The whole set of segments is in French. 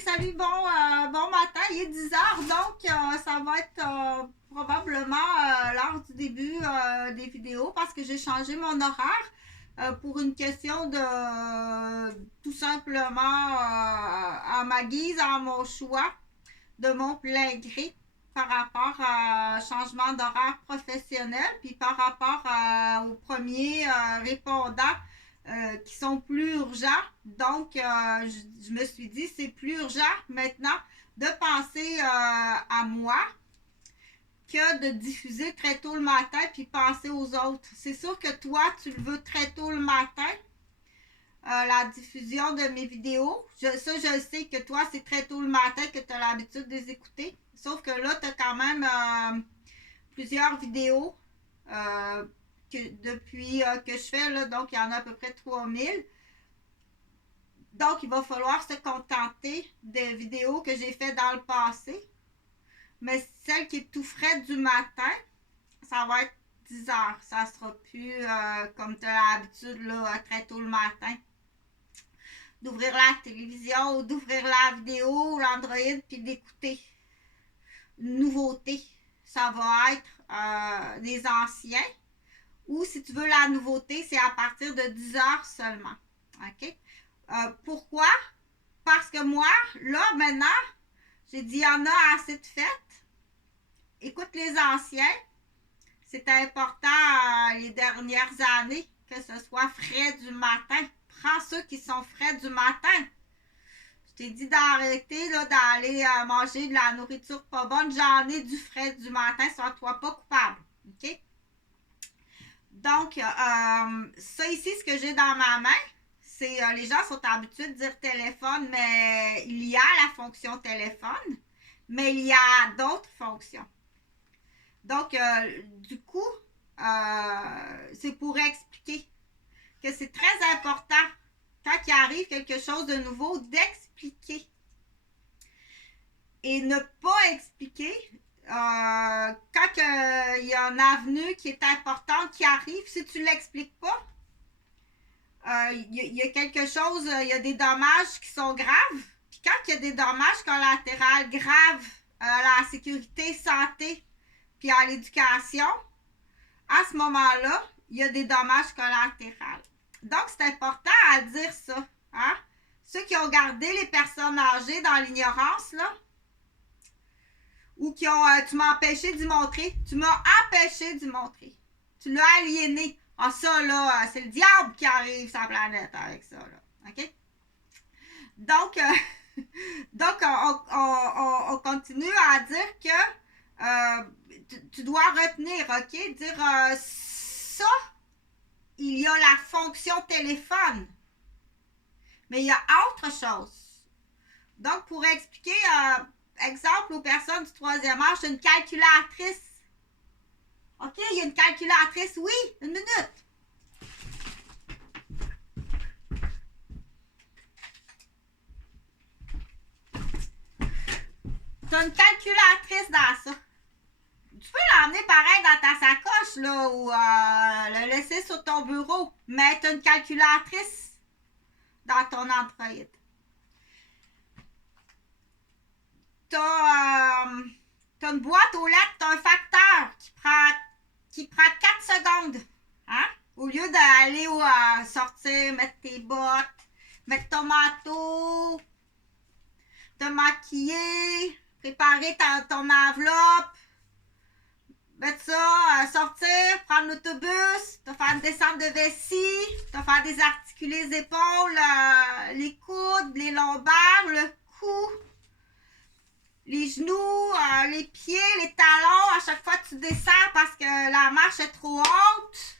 salut, bon matin, il est 10 heures, donc ça va être probablement l'heure du début des vidéos parce que j'ai changé mon horaire pour une question de tout simplement à ma guise, à mon choix, de mon plein gré par rapport à changement d'horaire professionnel, puis par rapport au premier répondant qui sont plus urgents. Donc, je me suis dit, c'est plus urgent maintenant de penser à moi que de diffuser très tôt le matin puis penser aux autres. C'est sûr que toi, tu le veux très tôt le matin, la diffusion de mes vidéos. Je sais que toi, c'est très tôt le matin que tu as l'habitude de les écouter. Sauf que là, tu as quand même plusieurs vidéos depuis que je fais, là, donc il y en a à peu près 3000. Donc, il va falloir se contenter des vidéos que j'ai faites dans le passé. Mais celle qui est tout frais du matin, ça va être 10 heures. Ça sera plus comme tu as l'habitude, là, très tôt le matin, d'ouvrir la télévision ou d'ouvrir la vidéo ou l'Android puis d'écouter une nouveauté. Ça va être des anciens. Ou si tu veux la nouveauté, c'est à partir de 10 heures seulement. OK? Pourquoi? Parce que moi, là, maintenant, j'ai dit, il y en a assez de fêtes. Écoute les anciens. C'est important les dernières années que ce soit frais du matin. Prends ceux qui sont frais du matin. Je t'ai dit d'arrêter d'aller manger de la nourriture pas bonne. J'en ai du frais du matin. Sois-toi pas coupable. OK? Donc, ça ici, ce que j'ai dans ma main, c'est les gens sont habitués de dire téléphone, mais il y a la fonction téléphone, mais il y a d'autres fonctions. Donc, du coup, c'est pour expliquer que c'est très important, quand il arrive quelque chose de nouveau, d'expliquer. Et ne pas expliquer, quand il y a une avenue qui est importante qui arrive, si tu ne l'expliques pas, il y a quelque chose, il y a des dommages qui sont graves. Puis quand il y a des dommages collatéraux graves à la sécurité, santé, puis à l'éducation, à ce moment-là, il y a des dommages collatéraux. Donc, c'est important à dire ça. Hein? Ceux qui ont gardé les personnes âgées dans l'ignorance, là, ou qui ont, tu m'as empêché d'y montrer. Tu m'as empêché d'y montrer. Tu l'as aliéné. Ah, ça, là, c'est le diable qui arrive sur la planète avec ça, là. OK? Donc, on continue à dire que tu dois retenir, OK? Dire ça, il y a la fonction téléphone. Mais il y a autre chose. Donc, pour expliquer, exemple aux personnes du troisième âge, c'est une calculatrice. OK, il y a une calculatrice, oui, une minute. Tu as une calculatrice dans ça. Tu peux l'emmener pareil dans ta sacoche, là, ou le laisser sur ton bureau, mais tu as une calculatrice dans ton Android. Tu as une boîte aux lettres, tu as un facteur qui prend 4 secondes. Hein? Au lieu d'aller sortir, mettre tes bottes, mettre ton manteau, te maquiller, préparer ton enveloppe, mettre ça, sortir, prendre l'autobus, te faire une descente de vessie, te faire désarticuler les épaules, les coudes, les lombaires, le cou, les genoux, les pieds, les talons. À chaque fois que tu descends parce que la marche est trop haute.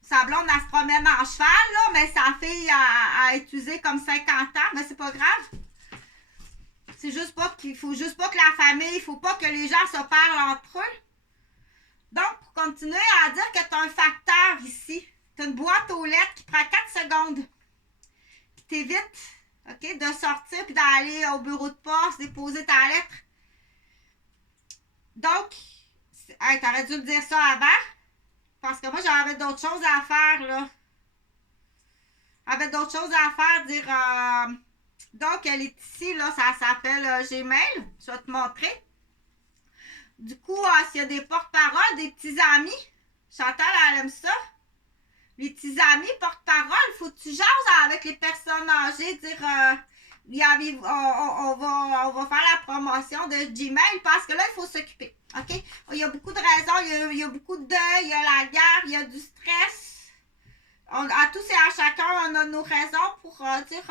Sa blonde, elle se promène en cheval, là, mais sa fille a étudié comme 50 ans, mais c'est pas grave. C'est juste pas qu'il faut juste pas que la famille, il faut pas que les gens se parlent entre eux. Donc, pour continuer à dire que tu as un facteur ici, tu as une boîte aux lettres qui prend 4 secondes, qui t'évite, OK, de sortir puis d'aller au bureau de poste, déposer ta lettre. Donc, hey, t'aurais dû me dire ça avant, parce que moi, j'avais d'autres choses à faire, là. J'avais d'autres choses à faire, Donc, elle est ici, là, ça s'appelle Gmail. Je vais te montrer. Du coup, s'il y a des porte-paroles, des petits amis, Chantal, elle aime ça. Les petits amis porte-parole, il faut que tu jases avec les personnes âgées, dire on va faire la promotion de Gmail parce que là, il faut s'occuper. OK? Il y a beaucoup de raisons, il y a beaucoup de deuil, il y a la guerre, il y a du stress. À tous et à chacun, on a nos raisons pour dire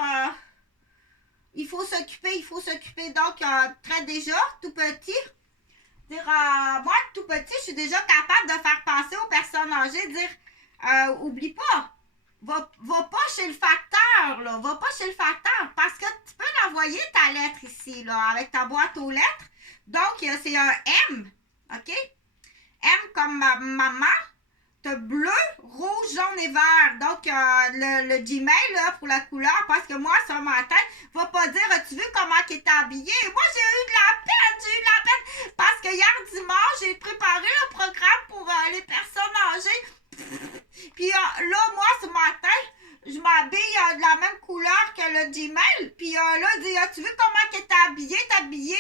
il faut s'occuper. Donc, très déjà, tout petit, dire moi, tout petit, je suis déjà capable de faire passer aux personnes âgées, dire oublie pas, va pas chez le facteur, là, va pas chez le facteur, parce que tu peux l'envoyer ta lettre ici, là, avec ta boîte aux lettres. Donc, c'est un M, OK? M comme maman. T'as bleu, rouge, jaune et vert. Donc, le Gmail, là, pour la couleur, parce que moi, sur ma tête, va pas dire, as-tu vu comment il est habillé? Moi, j'ai eu de la peine, parce que hier dimanche, j'ai préparé le programme pour les personnes âgées. Puis là, moi, ce matin, je m'habille de la même couleur que le Gmail. Puis là, il dit, as-tu vu comment il est habillé? T'es habillé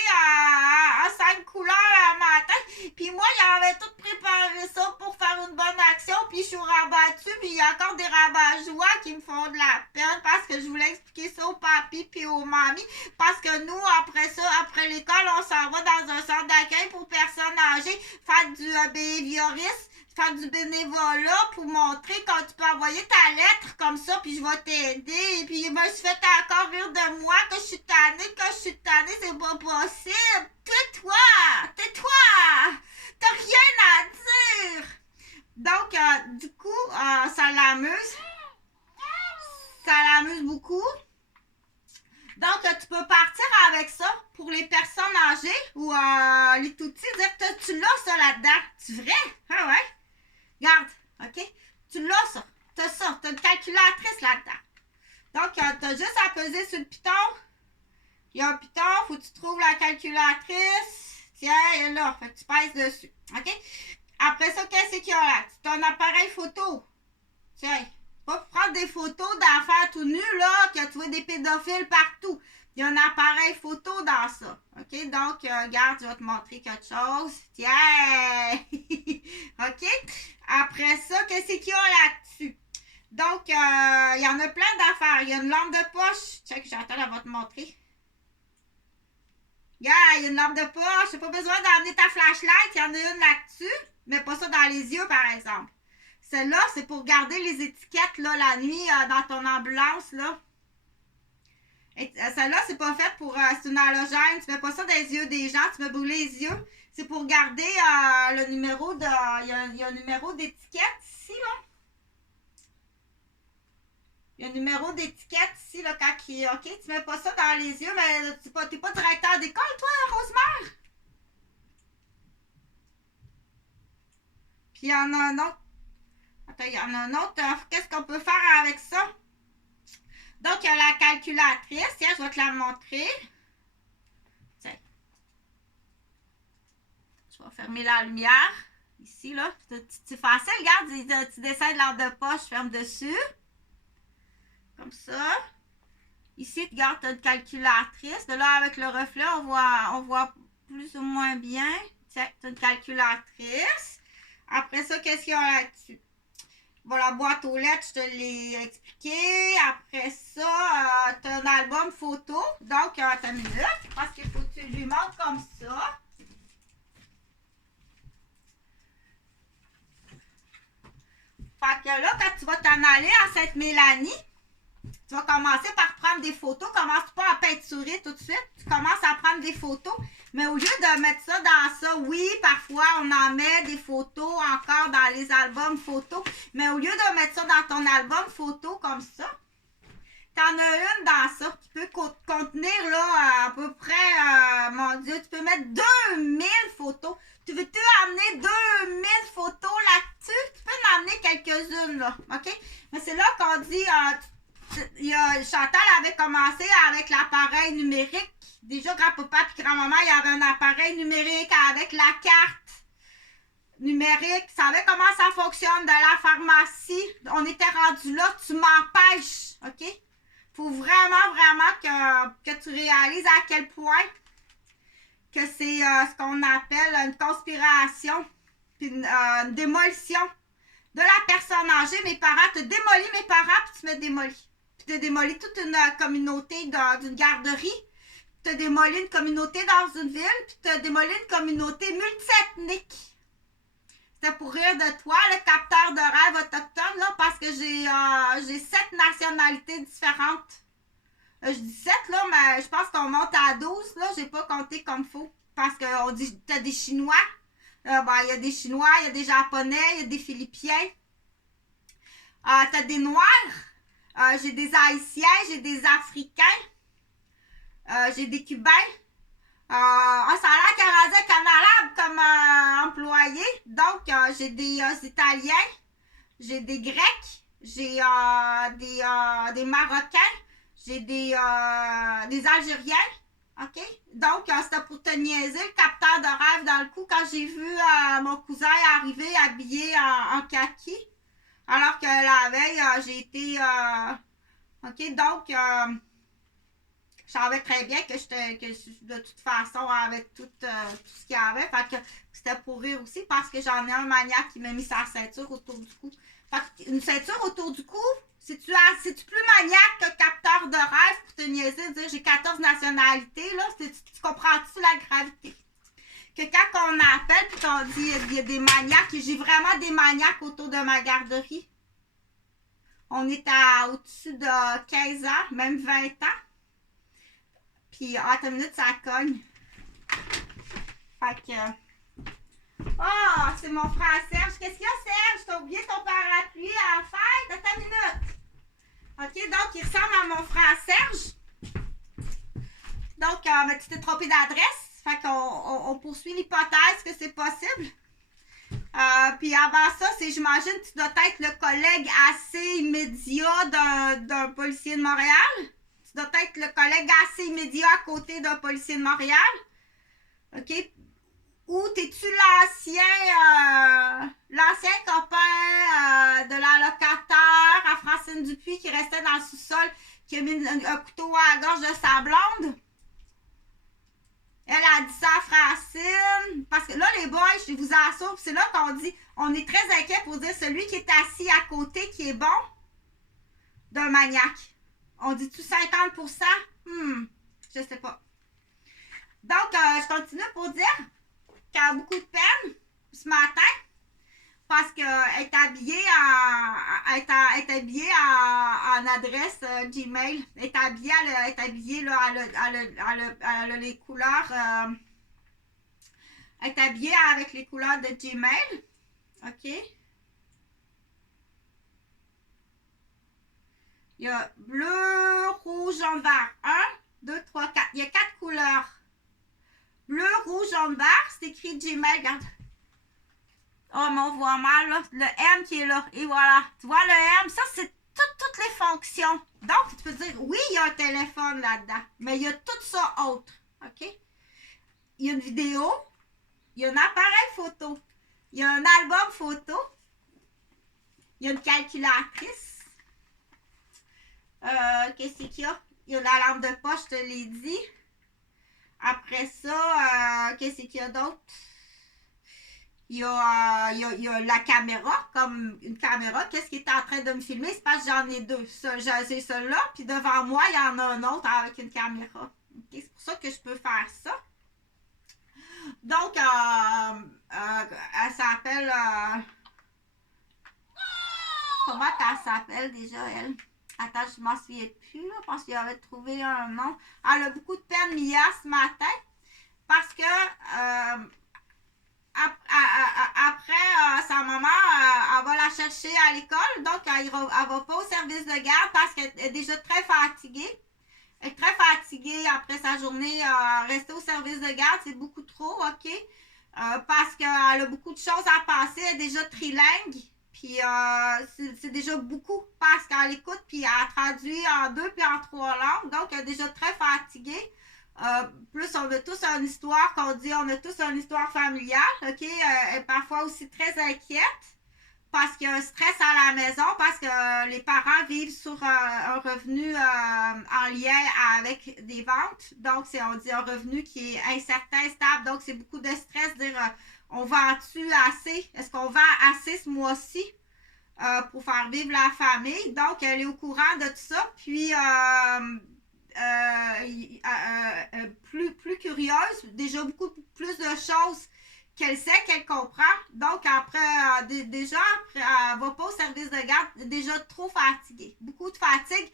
à 5 couleurs à matin. Puis moi, j'avais tout préparé ça pour faire une bonne action. Puis je suis rabattue. Puis il y a encore des rabat-joie qui me font de la peine parce que je voulais expliquer ça au papi puis aux mamies. Parce que nous, après ça, après l'école, on s'en va dans un centre d'accueil pour personnes âgées, faire du behaviorisme, faire du bénévolat pour montrer quand tu peux envoyer ta lettre comme ça, puis je vais t'aider. Et puis je me suis fait encore rire de moi, que je suis tannée, c'est pas possible. Tais-toi! T'as rien à dire! Donc, du coup, ça l'amuse. Ça l'amuse beaucoup. Donc, tu peux partir avec ça pour les personnes âgées ou les tout petits, dire tu l'as ça là-dedans. C'est vrai? Ah ouais? Regarde, OK? Tu l'as ça. T'as une calculatrice là-dedans. Donc, t'as juste à peser sur le piton. Il y a un piton, faut que tu trouves la calculatrice. Tiens, elle est là. Fait que tu pèses dessus. OK? Après ça, qu'est-ce qu'il y a là? Tu as un appareil photo. Tiens, pas pour prendre des photos d'enfants tout nus, là, que tu vois des pédophiles partout. Il y a un appareil photo dans ça. OK? Donc, regarde, je vais te montrer quelque chose. Tiens! OK? Après ça, qu'est-ce qu'il y a là-dessus? Donc, il y en a plein d'affaires. Il y a une lampe de poche. Check, j'entends, elle va te montrer. Regarde, il y a une lampe de poche. Tu n'as pas besoin d'emmener ta flashlight. Il y en a une là-dessus. Mais pas ça dans les yeux, par exemple. Celle-là, c'est pour garder les étiquettes là, la nuit dans ton ambulance. Là. Celle-là, c'est pas fait pour... c'est une halogène. Tu mets pas ça dans les yeux des gens. Tu mets brûler les yeux. C'est pour garder le numéro de... Il y a un numéro d'étiquette ici, là. Il y a un numéro d'étiquette ici, là, quand il... OK, tu mets pas ça dans les yeux, mais t'es pas directeur d'école, toi, Rosemère? Puis il y en a un autre. Attends, il y en a un autre. Qu'est-ce qu'on peut faire avec ça? Donc, il y a la calculatrice. Tiens, je vais te la montrer. Tiens. Je vais fermer la lumière. Ici, là. C'est facile. Regarde, tu descends de lampe de poche, je ferme dessus. Comme ça. Ici, regarde, tu as une calculatrice. De là, avec le reflet, on voit plus ou moins bien. Tiens, tu as une calculatrice. Après ça, qu'est-ce qu'il y a là-dessus? Bon, la boîte aux lettres, je te l'ai expliqué. Après ça, tu as un album photo. Donc, t'as une minute, parce qu'il faut que tu lui montres comme ça. Fait que là, quand tu vas t'en aller à Sainte-Mélanie, tu vas commencer par prendre des photos. Commence pas à peinturer tout de suite. Tu commences à prendre des photos. Mais au lieu de mettre ça dans ça, oui, parfois on en met des photos encore dans les albums photos. Mais au lieu de mettre ça dans ton album photo comme ça, t'en as une dans ça qui peut contenir là à peu près, mon Dieu, tu peux mettre 2000 photos. Tu veux-tu amener 2000 photos là-dessus? Tu peux en amener quelques-unes là, OK? Mais c'est là qu'on dit... Chantal avait commencé avec l'appareil numérique. Déjà, grand-papa et grand-maman, il y avait un appareil numérique avec la carte numérique. Tu savais comment ça fonctionne de la pharmacie. On était rendu là, tu m'empêches, OK? faut vraiment, vraiment que tu réalises à quel point que c'est ce qu'on appelle une conspiration, puis une démolition de la personne âgée. Mes parents, tu démolis mes parents, puis tu me démolis. Puis tu démolis toute une communauté d'une garderie. Tu as démoli une communauté dans une ville, puis tu as démoli une communauté multiethnique. C'était pour rire de toi, le capteur de rêve autochtone, là, parce que j'ai 7 nationalités différentes. Je dis 7, là, mais je pense qu'on monte à 12, là. J'ai pas compté comme faut. Parce qu'on dit, t'as des Chinois. Il y a des Chinois, il y a des Japonais, il y a des Philippiens. T'as des Noirs. J'ai des Haïtiens, j'ai des Africains. J'ai des Cubains. Ça a l'air canadien canalable comme employé. Donc, j'ai des Italiens. J'ai des Grecs. J'ai des Marocains. J'ai des Algériens. OK? Donc, c'était pour te niaiser le capteur de rêve dans le coup quand j'ai vu mon cousin arriver habillé en kaki. Alors que la veille, j'ai été... OK? Donc, je savais très bien que de toute façon, avec tout ce qu'il y avait, fait que c'était pour rire aussi parce que j'en ai un maniaque qui m'a mis sa ceinture autour du cou. Fait que une ceinture autour du cou, c'est-tu plus maniaque que capteur de rêve pour te niaiser, dire j'ai 14 nationalités, là? Tu comprends-tu la gravité? Que quand on appelle puis qu'on dit il y a des maniaques, j'ai vraiment des maniaques autour de ma garderie. On est au-dessus de 15 ans, même 20 ans. Puis, attends une minute, ça cogne. Fait que... c'est mon frère Serge. Qu'est-ce qu'il y a, Serge? T'as oublié ton parapluie à la fête? Attends une minute. OK, donc, il ressemble à mon frère Serge. Donc, tu t'es trompé d'adresse. Fait qu'on poursuit l'hypothèse que c'est possible. Puis avant ça, j'imagine que tu dois être le collègue assez immédiat d'un policier de Montréal. Tu dois être le collègue assez immédiat à côté d'un policier de Montréal. OK? Ou t'es-tu l'ancien copain de la locataire à Francine Dupuis qui restait dans le sous-sol, qui a mis un couteau à la gorge de sa blonde? Elle a dit ça à Francine. Parce que là, les boys, je vous assure, c'est là qu'on dit, on est très inquiet pour dire celui qui est assis à côté qui est bon d'un maniaque. On dit-tu 50%? Je sais pas. Donc, je continue pour dire qu'elle a beaucoup de peine ce matin parce qu'elle est habillée en adresse Gmail. Elle est habillée là, elle a les couleurs. Elle est habillée avec les couleurs de Gmail. OK? Il y a bleu, rouge, jaune, vert. 1, 2, 3, 4. Il y a 4 couleurs. Bleu, rouge, jaune, vert. C'est écrit Gmail. Regarde. Oh, mais on voit mal, là. Le M qui est là. Et voilà. Tu vois le M? Ça, c'est toutes les fonctions. Donc, tu peux dire, oui, il y a un téléphone là-dedans. Mais il y a tout ça autre. OK? Il y a une vidéo. Il y a un appareil photo. Il y a un album photo. Il y a une calculatrice. Qu'est-ce qu'il y a? Il y a la lampe de poche, je te l'ai dit. Après ça, qu'est-ce qu'il y a d'autre? Il y a la caméra, comme une caméra. Qu'est-ce qui est en train de me filmer? C'est parce que j'en ai deux. J'ai celui-là, puis devant moi, il y en a un autre avec une caméra. Okay? C'est pour ça que je peux faire ça. Donc, elle s'appelle... comment elle s'appelle déjà, elle? Attends, je m'en souviens plus, là, parce qu'il avait trouvé un nom. Elle a beaucoup de peine, Mia, ce matin, parce que après, sa maman, elle va la chercher à l'école, donc elle va pas au service de garde parce qu'elle est déjà très fatiguée. Elle est très fatiguée après sa journée. Rester au service de garde, c'est beaucoup trop, OK? Parce qu'elle a beaucoup de choses à passer, elle est déjà trilingue. Puis c'est déjà beaucoup parce qu'elle écoute, puis elle traduit en 2 puis en 3 langues. Donc, elle est déjà très fatiguée. Plus, on a tous une histoire qu'on dit, on a tous une histoire familiale. OK? Elle est parfois aussi très inquiète parce qu'il y a un stress à la maison, parce que les parents vivent sur un revenu en lien avec des ventes. Donc, on dit un revenu qui est incertain, stable. Donc, c'est beaucoup de stress, dire on vend-tu assez? Est-ce qu'on vend assez ce mois-ci pour faire vivre la famille? Donc, elle est au courant de tout ça. Puis, plus curieuse, déjà beaucoup plus de choses qu'elle sait, qu'elle comprend. Donc, après, déjà, après, elle va pas au service de garde, déjà trop fatiguée. Beaucoup de fatigue.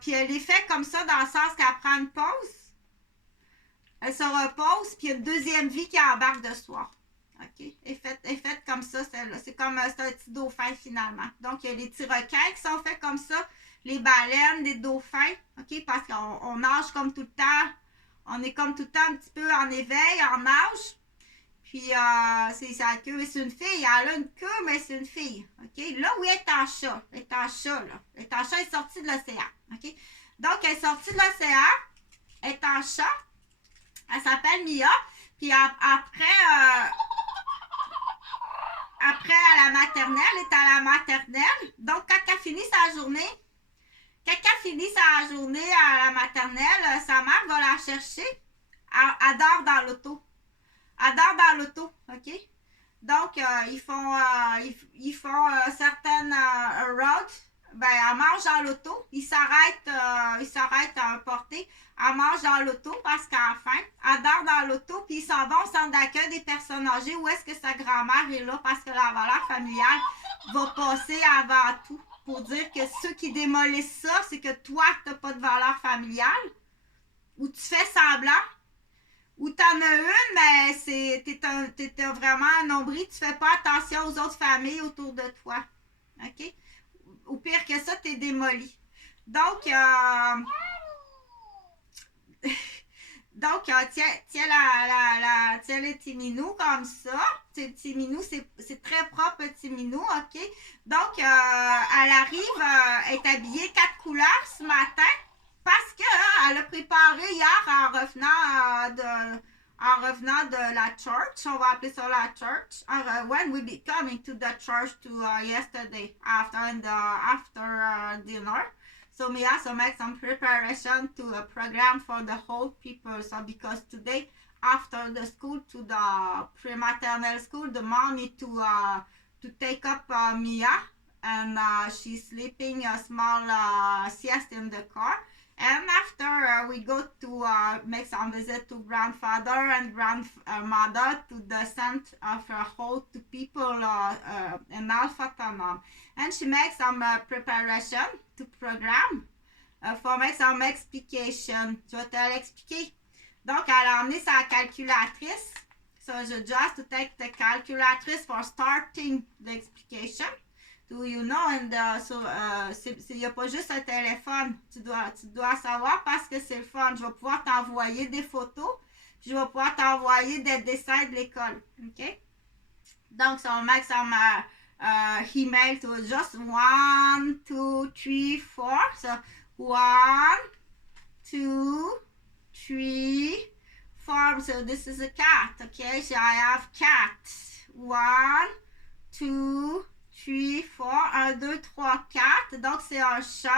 Puis elle est faite comme ça dans le sens qu'elle prend une pause. Elle se repose, puis il y a une deuxième vie qui embarque de soir. OK? Elle est faite comme ça, celle-là. C'est comme c'est un petit dauphin finalement. Donc, il y a les petits requins qui sont faits comme ça, les baleines, les dauphins, OK? Parce qu'on nage comme tout le temps. On est comme tout le temps un petit peu en éveil, en nage. Puis, c'est sa queue. C'est une fille. Elle a une queue, mais c'est une fille. OK? Là où elle est en chat. Elle est en chat, là. Elle est en chat, elle est sortie de l'océan. OK? Donc, elle est sortie de l'océan. Elle est en chat. Elle s'appelle Mia. Puis, après, à la maternelle, elle est à la maternelle. Donc, quand elle finit sa journée, à la maternelle, sa mère va la chercher. Elle dort dans l'auto. Elle dort dans l'auto, OK? Donc, ils font certaines routes. Ben, elle mange dans l'auto. Ils s'arrêtent à un portée. Elle mange dans l'auto parce qu'elle a faim. Elle dort dans l'auto, puis ils s'en vont au centre d'accueil des personnes âgées où est-ce que sa grand-mère est là parce que la valeur familiale va passer avant tout. Pour dire que ceux qui démolissent ça, c'est que toi, tu n'as pas de valeur familiale. Ou tu fais semblant. Ou t'en as une, mais t'es vraiment un nombril, tu fais pas attention aux autres familles autour de toi. OK? Ou pire que ça, t'es démoli. Donc, tiens les petits minous comme ça. Les petits minous, c'est très propre, petit minou, OK? Donc, elle arrive, elle est habillée 4 couleurs ce matin. Parce qu'elle a préparé hier en revenant de la church, on va appeler ça la church. When we be coming to the church to yesterday after dinner, so we also make some preparation to a program for the whole people. So because today after the school to the pre-maternal school, the mom need to take up Mia, and she's sleeping a small siesta in the car. And after we go to make some visit to grandfather and grandmother to the center of hold to people in Alpha-Tanom. And she makes some preparation to program for make some explication. Je vais te l'expliquer. Donc, elle a emmené sa calculatrice. So, je just to take the calculatrice for starting the explication. Do you know? And il n'y a pas juste un téléphone. Tu dois savoir parce que c'est le fun. Je vais pouvoir t'envoyer des photos. Puis je vais pouvoir t'envoyer des dessins de l'école. OK? Donc, so on make some email to just 1, 2, 3, 4. So 1, 2, 3, 4. So this is a cat. Okay? So I have cat. 1, 2, 3, 4, 1, 2, 3, 4. Donc, c'est un chat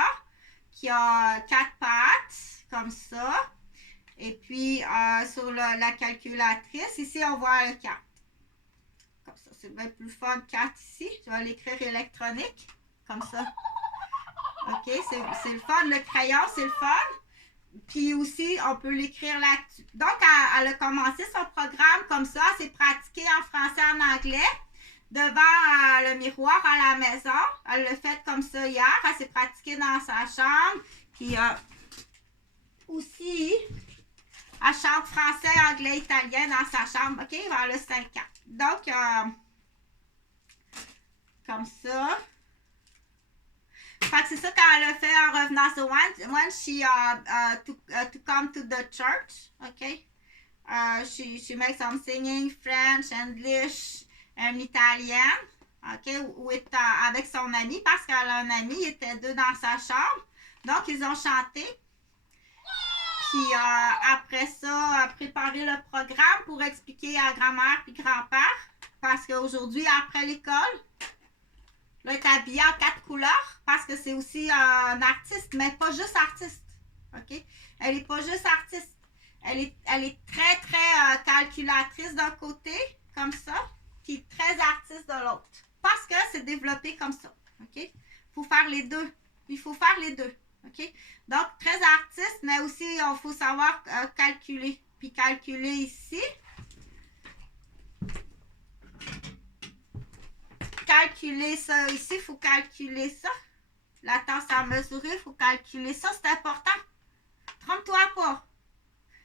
qui a 4 pattes, comme ça. Et puis, sur la calculatrice, ici, on voit le 4. Comme ça, c'est bien plus fun, 4 ici. Je vais l'écrire électronique, comme ça. OK, c'est le fun. Le crayon, c'est le fun. Puis aussi, on peut l'écrire là-dessus. Donc, elle a commencé son programme comme ça. Elle s'est pratiquée en français, en anglais. Devant le miroir à la maison. Elle l'a fait comme ça hier. Elle s'est pratiquée dans sa chambre. Puis aussi, elle chante français, anglais, italien dans sa chambre. OK? Vers le 5 ans. Donc, comme ça. Fait que c'est ça qu'elle a fait en revenant. So when she to come to the church, OK? She makes some singing French, English, un italien, OK, avec son ami, parce qu'elle a un ami, ils étaient deux dans sa chambre. Donc, ils ont chanté. Puis, après ça, préparer le programme pour expliquer à grand-mère et grand-père. Parce qu'aujourd'hui, après l'école, là, elle est habillée en 4 couleurs parce que c'est aussi un artiste, mais pas juste artiste. OK? Elle n'est pas juste artiste. Elle est très, très calculatrice d'un côté, comme ça, puis très artiste de l'autre. Parce que c'est développé comme ça. OK? Il faut faire les deux. Il faut faire les deux. OK? Donc, très artiste, mais aussi, il faut savoir calculer. Puis calculer ici. Calculer ça ici, il faut calculer ça. La tasse à mesurer, il faut calculer ça. C'est important. Trompe-toi pas.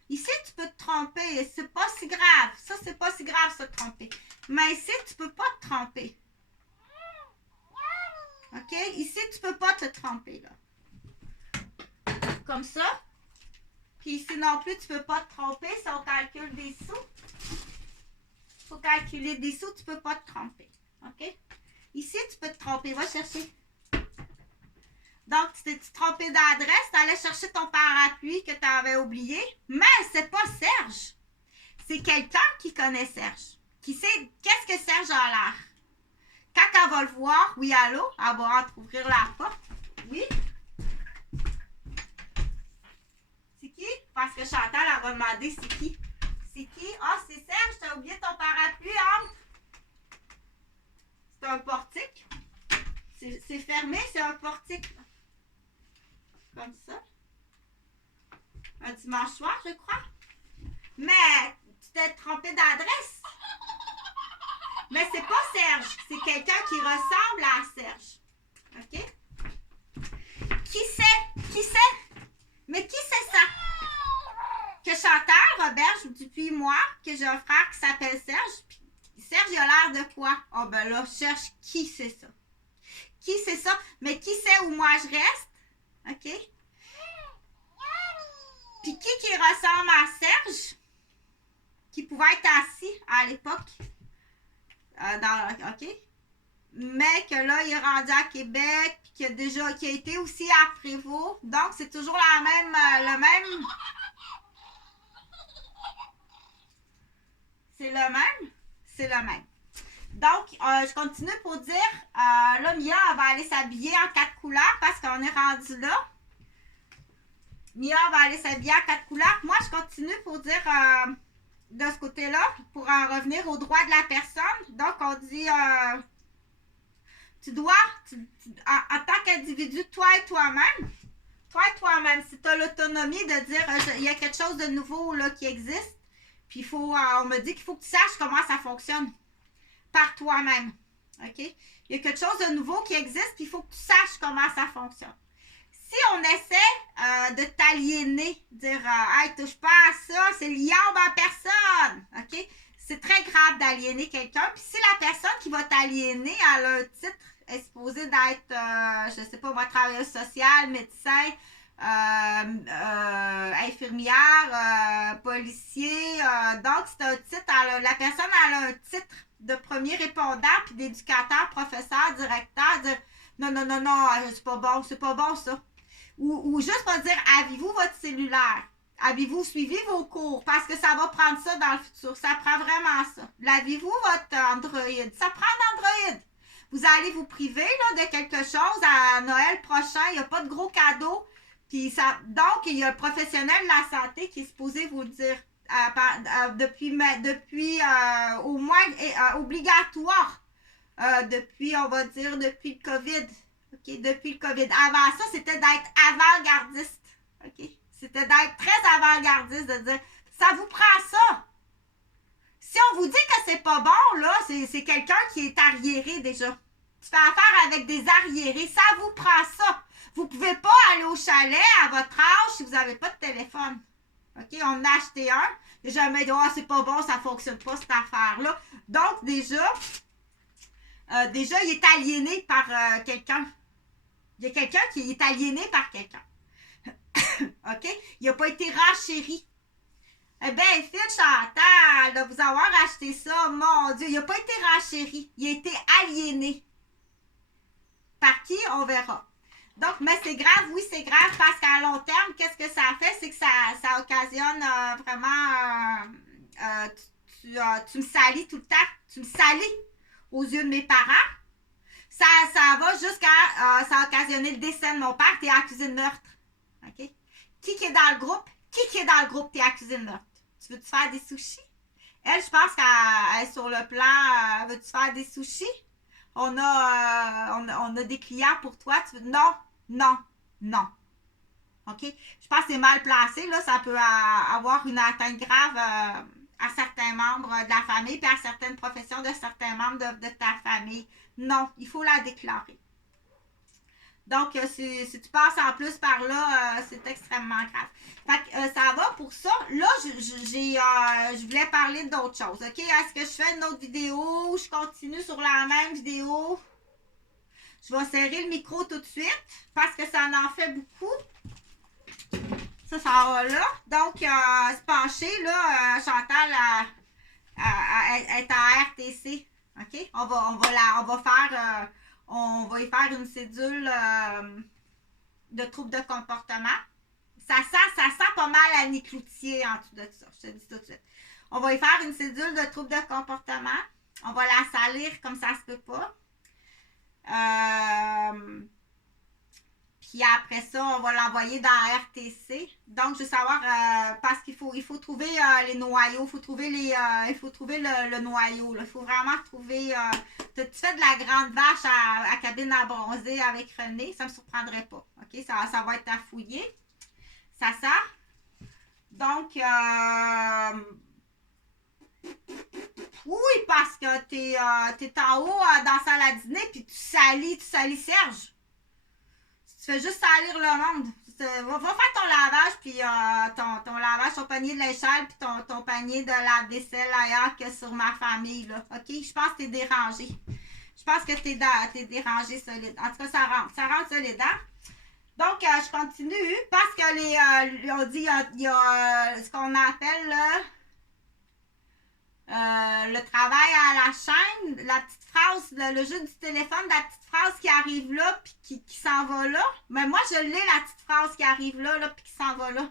Ici, tu peux te tromper. C'est pas si grave. Ça, c'est pas si grave, se tromper. Mais ici, tu peux pas te tromper. OK? Ici, tu peux pas te tromper, là. Comme ça. Puis ici non plus, tu peux pas te tromper. Si on calcule des sous, il faut calculer des sous, tu peux pas te tromper. OK? Ici, tu peux te tromper. Va chercher. Donc, tu t'es trompé d'adresse, tu allais chercher ton parapluie que tu avais oublié, mais c'est pas Serge. C'est quelqu'un qui connaît Serge, qui sait qu'est-ce que Serge a l'air. Quand elle va le voir, oui, allô, elle va ouvrir la porte. Oui. C'est qui? Parce que Chantal, elle va demander c'est qui. C'est qui? Ah, c'est Serge, t'as oublié ton parapluie, entre. C'est un portique. C'est fermé, c'est un portique. Comme ça. Un dimanche soir, je crois. Mais tu t'es trompé d'adresse. Mais c'est pas Serge. C'est quelqu'un qui ressemble à Serge. OK? Qui c'est? Qui c'est? Mais qui c'est ça? Que Chantal, Robert, depuis moi, que j'ai un frère qui s'appelle Serge. Puis Serge, il a l'air de quoi? Oh ben là, je cherche qui c'est ça. Qui c'est ça? Mais qui c'est où moi je reste? OK? Puis qui ressemble à Serge? Qui pouvait être assis à l'époque. OK? Mais que là, il est rendu à Québec, puis qui a été aussi à Prévost. Donc, c'est toujours le même. C'est le même? C'est le même. Donc, je continue pour dire, là, Mia, elle va aller s'habiller en 4 couleurs parce qu'on est rendu là. Mia va aller s'habiller en 4 couleurs. Moi, je continue pour dire de ce côté-là, pour en revenir aux droits de la personne. Donc, on dit, tu dois, en tant qu'individu, toi et toi-même, si tu as l'autonomie de dire, il y a quelque chose de nouveau là, qui existe, puis on me dit qu'il faut que tu saches comment ça fonctionne par toi-même. OK? Il y a quelque chose de nouveau qui existe, puis il faut que tu saches comment ça fonctionne. Si on essaie de t'aliéner, dire hey, touche pas à ça, c'est liant à personne, OK? C'est très grave d'aliéner quelqu'un. Puis si la personne qui va t'aliéner, elle a un titre, est supposée d'être, je sais pas, travailleuse sociale, médecin, infirmière, policier. Donc, c'est un titre, la personne elle a un titre de premier répondant, puis d'éducateur, professeur, directeur, dire non, c'est pas bon ça. Ou juste pas dire, avez-vous votre cellulaire? Avez-vous suivi vos cours? Parce que ça va prendre ça dans le futur. Ça prend vraiment ça. Avez-vous votre Android? Ça prend un Android. Vous allez vous priver là, de quelque chose à Noël prochain. Il n'y a pas de gros cadeaux. Puis donc, il y a un professionnel de la santé qui est supposé vous le dire depuis au moins obligatoire. Depuis, on va dire, depuis le COVID. OK? Depuis le COVID. Avant ça, c'était d'être avant-gardiste. OK? C'était d'être très avant-gardiste, de dire, ça vous prend ça. Si on vous dit que c'est pas bon, là, c'est quelqu'un qui est arriéré déjà. Tu fais affaire avec des arriérés. Ça vous prend ça. Vous pouvez pas aller au chalet à votre âge si vous n'avez pas de téléphone. OK? On en a acheté un. Jamais dit, c'est pas bon, ça fonctionne pas, cette affaire-là. Donc, déjà, il est aliéné par quelqu'un. Il y a quelqu'un qui est aliéné par quelqu'un. OK? Il n'a pas été renchéri. Eh bien, Phil Chantal, de vous avoir acheté ça, mon Dieu, il n'a pas été renchéri. Il a été aliéné. Par qui? On verra. Donc, mais c'est grave, oui, c'est grave parce qu'à long terme, qu'est-ce que ça fait? C'est que ça occasionne vraiment... tu me salis tout le temps. Tu me salis aux yeux de mes parents. Ça va jusqu'à ça a occasionné le décès de mon père, t'es accusé de meurtre. OK? Qui est dans le groupe? Qui est dans le groupe, t'es accusé de meurtre? Tu veux-tu faire des sushis? Elle, je pense qu'elle est sur le plan, veux-tu faire des sushis? On a des clients pour toi. Tu veux... Non, non, non. OK? Je pense que c'est mal placé. Là, ça peut avoir une atteinte grave à certains membres de la famille puis à certaines professions de certains membres de ta famille. Non, il faut la déclarer. Donc, si tu passes en plus par là, c'est extrêmement grave. Fait que ça va pour ça. Là, je voulais parler d'autre chose. OK? Est-ce que je fais une autre vidéo? Je continue sur la même vidéo? Je vais serrer le micro tout de suite parce que ça en fait beaucoup. Ça va là. Donc, se pencher, là, Chantal est en RTC. OK? On va y faire une cédule de trouble de comportement. Ça sent pas mal Annie Cloutier en dessous de ça. Je te dis tout de suite. On va y faire une cédule de trouble de comportement. On va la salir comme ça se peut pas. Puis après ça, on va l'envoyer dans RTC. Donc, je veux savoir, parce qu'il faut trouver les noyaux. Il faut trouver le noyau. Il faut vraiment trouver... tu fais de la grande vache à cabine à bronzer avec René. Ça ne me surprendrait pas. OK? Ça va être à fouiller. Ça sert. Donc, oui, parce que t'es en haut dans la salle à dîner puis tu salis Serge. Tu fais juste salir le monde. Va faire ton lavage, puis ton lavage, ton panier de l'échelle, puis ton panier de la vaisselle ailleurs que sur ma famille, là. OK? Je pense que t'es dérangé. Je pense que t'es dérangé solide. En tout cas, ça rentre solide, hein? Donc, je continue parce que on dit, il y a ce qu'on appelle le travail à la chaîne, la petite phrase, le jeu du téléphone, la petite phrase qui arrive là puis qui s'en va là. Mais moi, je l'ai, la petite phrase qui arrive là puis qui s'en va là.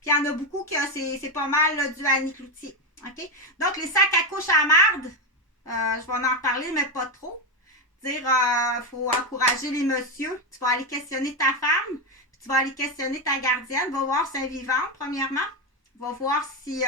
Puis il y en a beaucoup que c'est pas mal là, du Annie Cloutier. OK? Donc, les sacs à couche à marde, je vais en reparler, mais pas trop. Dire, faut encourager les messieurs. Tu vas aller questionner ta femme, puis tu vas aller questionner ta gardienne. Va voir si elle est vivante, premièrement. Va voir si...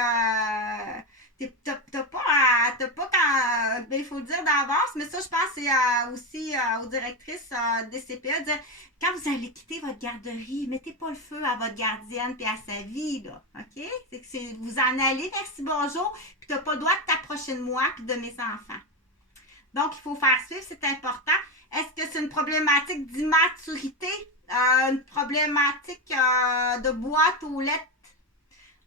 t'as pas quand... il faut le dire d'avance, mais ça, je pense que c'est aussi aux directrices des CPE, dire, quand vous allez quitter votre garderie, mettez pas le feu à votre gardienne et à sa vie, là, OK? C'est que vous en allez, merci, bonjour, puis t'as pas le droit de t'approcher de moi puis de mes enfants. Donc, il faut faire suivre, c'est important. Est-ce que c'est une problématique d'immaturité? Une problématique de boîte aux lettres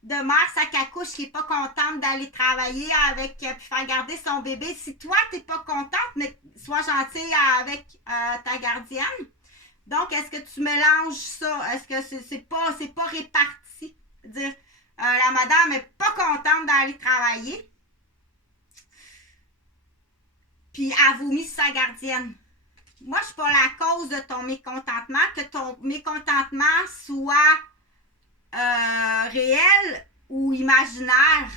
de mère sac à couche qui n'est pas contente d'aller travailler avec puis faire garder son bébé. Si toi, tu n'es pas contente, mais sois gentille avec ta gardienne. Donc, est-ce que tu mélanges ça? Est-ce que c'est pas réparti? Dire la madame n'est pas contente d'aller travailler. Puis elle vomit sa gardienne. Moi, je ne suis pas la cause de ton mécontentement. Que ton mécontentement soit réel ou imaginaire.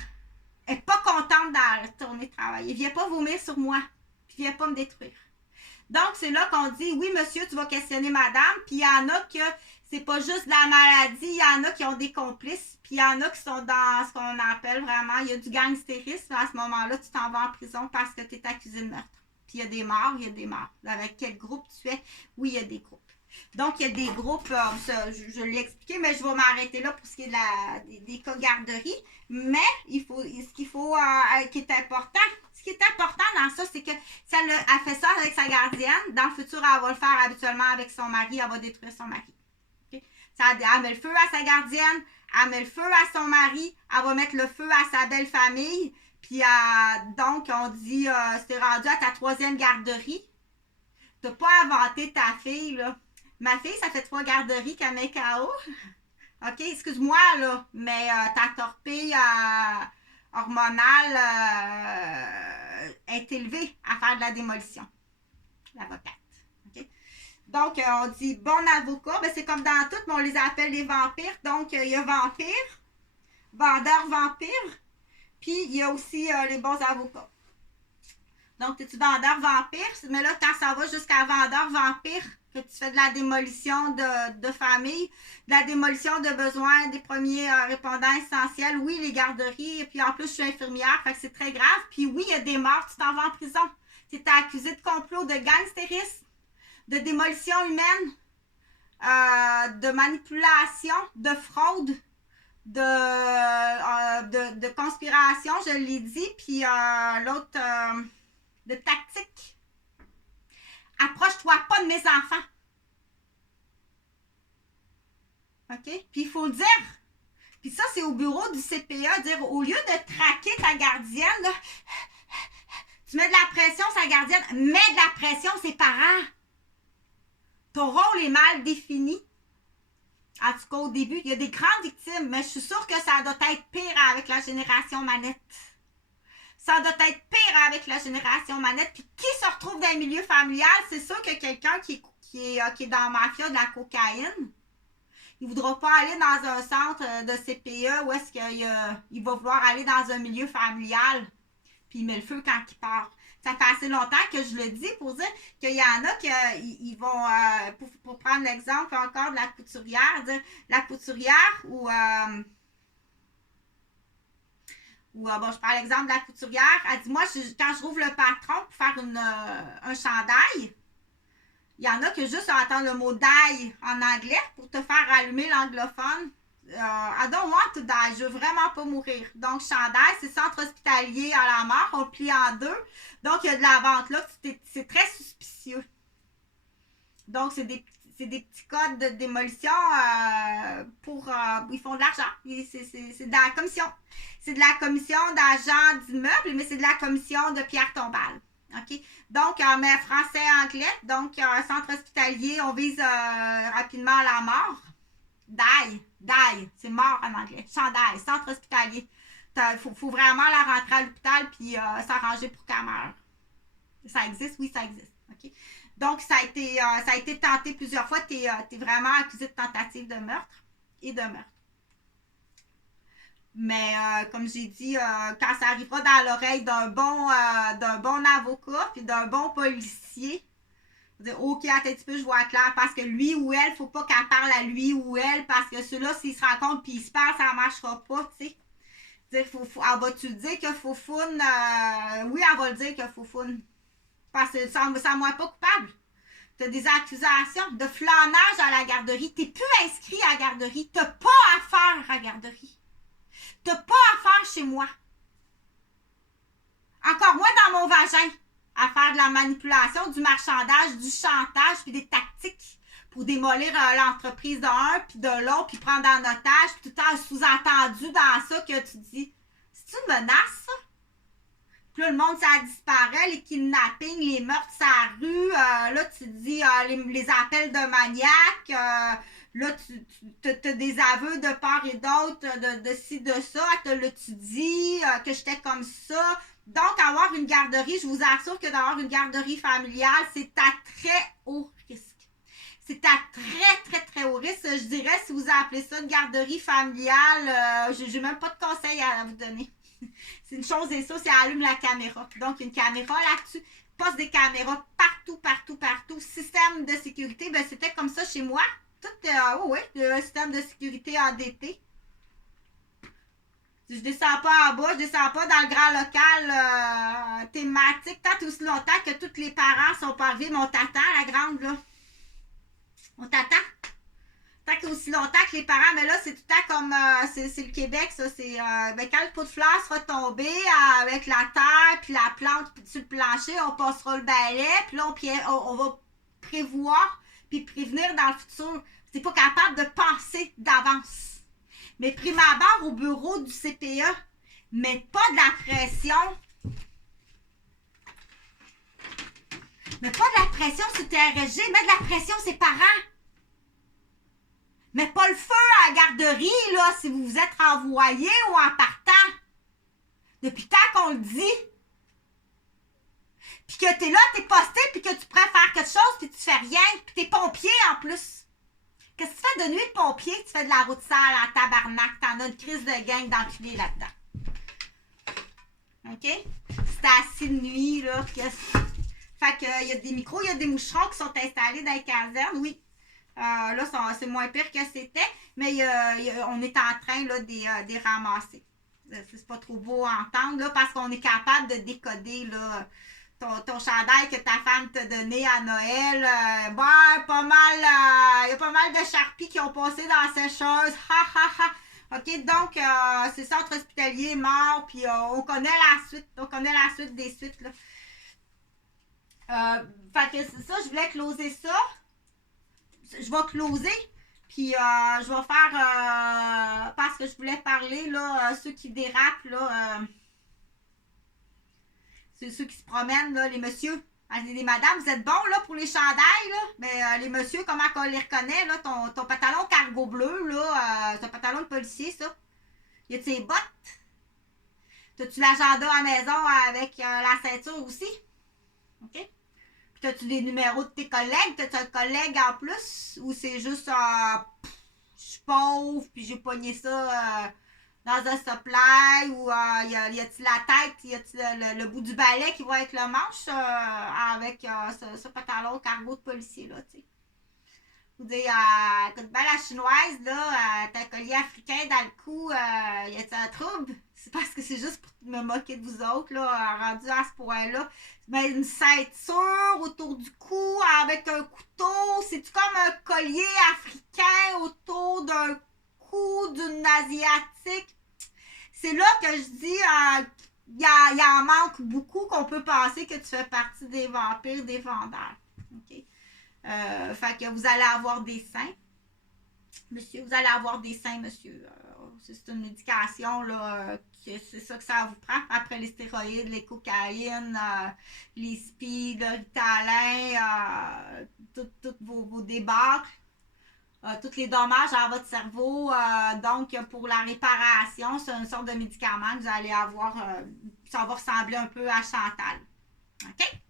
Elle n'est pas contente d'aller retourner travailler. Viens pas vomir sur moi. Puis viens pas me détruire. Donc, c'est là qu'on dit, oui, monsieur, tu vas questionner madame. Puis il y en a que c'est pas juste de la maladie. Il y en a qui ont des complices. Puis il y en a qui sont dans ce qu'on appelle vraiment, il y a du gangstérisme. À ce moment-là, tu t'en vas en prison parce que tu es accusé de meurtre. Puis il y a des morts, Avec quel groupe tu es? Oui, il y a des groupes. Donc, il y a des groupes, je l'ai expliqué, mais je vais m'arrêter là pour ce qui est des cas garderie. Mais ce qui est important dans ça, c'est que si elle fait ça avec sa gardienne, dans le futur, elle va le faire habituellement avec son mari, elle va détruire son mari. Okay? Elle met le feu à sa gardienne, elle met le feu à son mari, elle va mettre le feu à sa belle famille. Puis, donc, on dit, c'est rendu à ta 3e garderie. Tu n'as pas inventé ta fille, là. Ma fille, ça fait 3 garderies qu'elle met KO. OK, excuse-moi, là, mais ta torpille hormonale est élevée à faire de la démolition. L'avocate. OK? Donc, on dit bon avocat. Ben, c'est comme dans tout, mais on les appelle les vampires. Donc, il y a vampire, vendeur vampire, puis il y a aussi les bons avocats. Donc, es-tu vendeur-vampire? Mais là, quand ça va jusqu'à vendeur-vampire, que tu fais de la démolition de famille, de la démolition de besoins des premiers répondants essentiels. Oui, les garderies. Et puis, en plus, je suis infirmière, fait que c'est très grave. Puis oui, il y a des morts, tu t'en vas en prison. Tu es accusé de complot, de gangstérisme, de démolition humaine, de manipulation, de fraude, de conspiration, je l'ai dit. Puis l'autre, de tactique. Approche-toi pas de mes enfants. OK? Puis il faut le dire. Puis ça, c'est au bureau du CPA, dire au lieu de traquer ta gardienne, là, tu mets de la pression sur la gardienne, mets de la pression sur ses parents. Ton rôle est mal défini. En tout cas, au début, il y a des grandes victimes, mais je suis sûre que ça doit être pire avec la génération manette. Ça doit être pire avec la génération manette. Puis qui se retrouve dans le milieu familial, c'est sûr que quelqu'un qui est dans la mafia de la cocaïne, il ne voudra pas aller dans un centre de CPE où est-ce qu'il va vouloir aller dans un milieu familial. Puis il met le feu quand il part. Ça fait assez longtemps que je le dis pour dire qu'il y en a qui ils vont, pour prendre l'exemple encore de la couturière, dire la couturière ou bon, je prends l'exemple de la couturière, elle dit, moi, quand je rouvre le patron pour faire un chandail, il y en a qui juste entendre le mot die en anglais pour te faire allumer l'anglophone. I don't want to die, je veux vraiment pas mourir. Donc, chandail, c'est centre hospitalier à la mort, on le plie en deux. Donc, il y a de la vente là, c'est très suspicieux. Donc, c'est des petits codes de démolition ils font de l'argent. C'est de la commission. C'est de la commission d'agents d'immeubles, mais c'est de la commission de pierre tombale. OK? Donc, mais français-anglais, donc centre hospitalier, on vise rapidement la mort. Die, c'est mort en anglais. Chandail, centre hospitalier. Faut vraiment la rentrer à l'hôpital puis s'arranger pour qu'elle meure. Ça existe? Oui, ça existe. OK? Donc, ça a été tenté plusieurs fois. Tu es vraiment accusé de tentative de meurtre et de meurtre. Mais comme j'ai dit, quand ça arrivera dans l'oreille d'un bon avocat puis d'un bon policier, dire, OK, attends un petit peu, je vois clair, parce que lui ou elle, faut pas qu'elle parle à lui ou elle, parce que ceux-là, s'ils se rencontrent puis ils se parlent, ça ne marchera pas, tu sais. Elle va-tu dire que Foufoune, oui, elle va le dire que Foufoune. Parce que ça ne moi pas coupable. Tu as des accusations de flânage à la garderie. Tu n'es plus inscrit à la garderie. Tu n'as pas affaire à la garderie. Tu n'as pas affaire chez moi. Encore moins dans mon vagin. À faire de la manipulation, du marchandage, du chantage, puis des tactiques pour démolir l'entreprise de un, puis de l'autre, puis prendre en otage, puis tout un sous-entendu dans ça que tu dis. C'est une menace, ça? Puis là, le monde, ça disparaît, les kidnappings, les meurtres sur la rue. Là, tu dis les appels de maniaques. Là, tu as des aveux de part et d'autre, de ci, de ça. Là, tu dis que j'étais comme ça. Donc, avoir une garderie, je vous assure que d'avoir une garderie familiale, c'est à très haut risque. C'est à très, très, très haut risque. Je dirais, si vous appelez ça une garderie familiale, je n'ai même pas de conseils à vous donner. C'est une chose et ça, c'est allume la caméra. Donc, une caméra là-dessus. Poste des caméras partout, partout, partout. Système de sécurité, ben c'était comme ça chez moi. Tout, le système de sécurité endetté. Je descends pas en bas, je descends pas dans le grand local thématique tant aussi longtemps que tous les parents sont pas arrivés, mais on t'attend, la grande, là. On t'attend. Tant qu'aussi longtemps que les parents, mais là, c'est tout le temps comme, c'est le Québec, ça, c'est, quand le pot de fleurs sera tombé avec la terre, puis la plante sur le plancher, on passera le balai, puis là, on va prévoir, puis prévenir dans le futur. C'est pas capable de penser d'avance. Mais prime abord au bureau du CPE, mets pas de la pression. Mets pas de la pression sur tes RSG, mets de la pression sur ses parents. Mets pas le feu à la garderie, là, si vous vous êtes renvoyé ou en partant. Depuis quand qu'on le dit. Puis que t'es là, t'es posté, puis que tu pourrais faire quelque chose, puis tu fais rien, puis t'es pompier en plus. Qu'est-ce que tu fais de nuit de pompier? Tu fais de la route sale en tabarnak. T'en as une crise de gang d'enculé là-dedans. OK? c'était assis de nuit, là. Fait que, il y a des micros, il y a des moucherons qui sont installés dans les casernes, oui. Là, c'est moins pire que c'était, mais on est en train là, de les ramasser. C'est pas trop beau à entendre, là, parce qu'on est capable de décoder là, ton chandail que ta femme t'a donné à Noël. Pas mal, il y a pas mal de charpies qui ont passé dans la sécheuse. Ha, ha, ha. OK, donc, c'est centre hospitalier, mort, puis on connaît la suite. On connaît la suite des suites, là. Fait que c'est ça, je voulais closer ça. Je vais closer. Puis je vais faire parce que je voulais parler là, ceux qui dérapent là, ceux qui se promènent là, les messieurs, les madames, vous êtes bons là pour les chandails là, mais les messieurs, comment on les reconnaît là, ton pantalon cargo bleu là, c'est un pantalon de policier ça. Y a tes bottes? T'as-tu l'agenda à la maison avec la ceinture aussi? OK? Puis t'as-tu des numéros de tes collègues? T'as-tu un collègue en plus? Ou c'est juste je suis pauvre, puis j'ai pogné ça dans un supply, ou y a-t-il la tête, y a-t-il le bout du balai qui va avec le manche avec ce pantalon cargo de policier, là, tu sais. Vous dites, écoute, ben la chinoise, là, t'as un collier africain dans le cou, y a-t-il un trouble? C'est parce que c'est juste pour me moquer de vous autres, là, rendu à ce point-là. Ben, une ceinture autour du cou avec un couteau. C'est-tu comme un collier africain autour d'un cou d'une asiatique? C'est là que je dis, il en manque beaucoup qu'on peut penser que tu fais partie des vampires, des vendeurs. OK? Fait que vous allez avoir des seins. Monsieur, vous allez avoir des seins, monsieur. C'est une médication, là, c'est ça que ça vous prend. Après les stéroïdes, les cocaïnes, les speed, le ritalin, toutes vos débâcles, tous les dommages à votre cerveau. Donc, pour la réparation, c'est une sorte de médicament que vous allez avoir. Ça va ressembler un peu à Chantal. OK?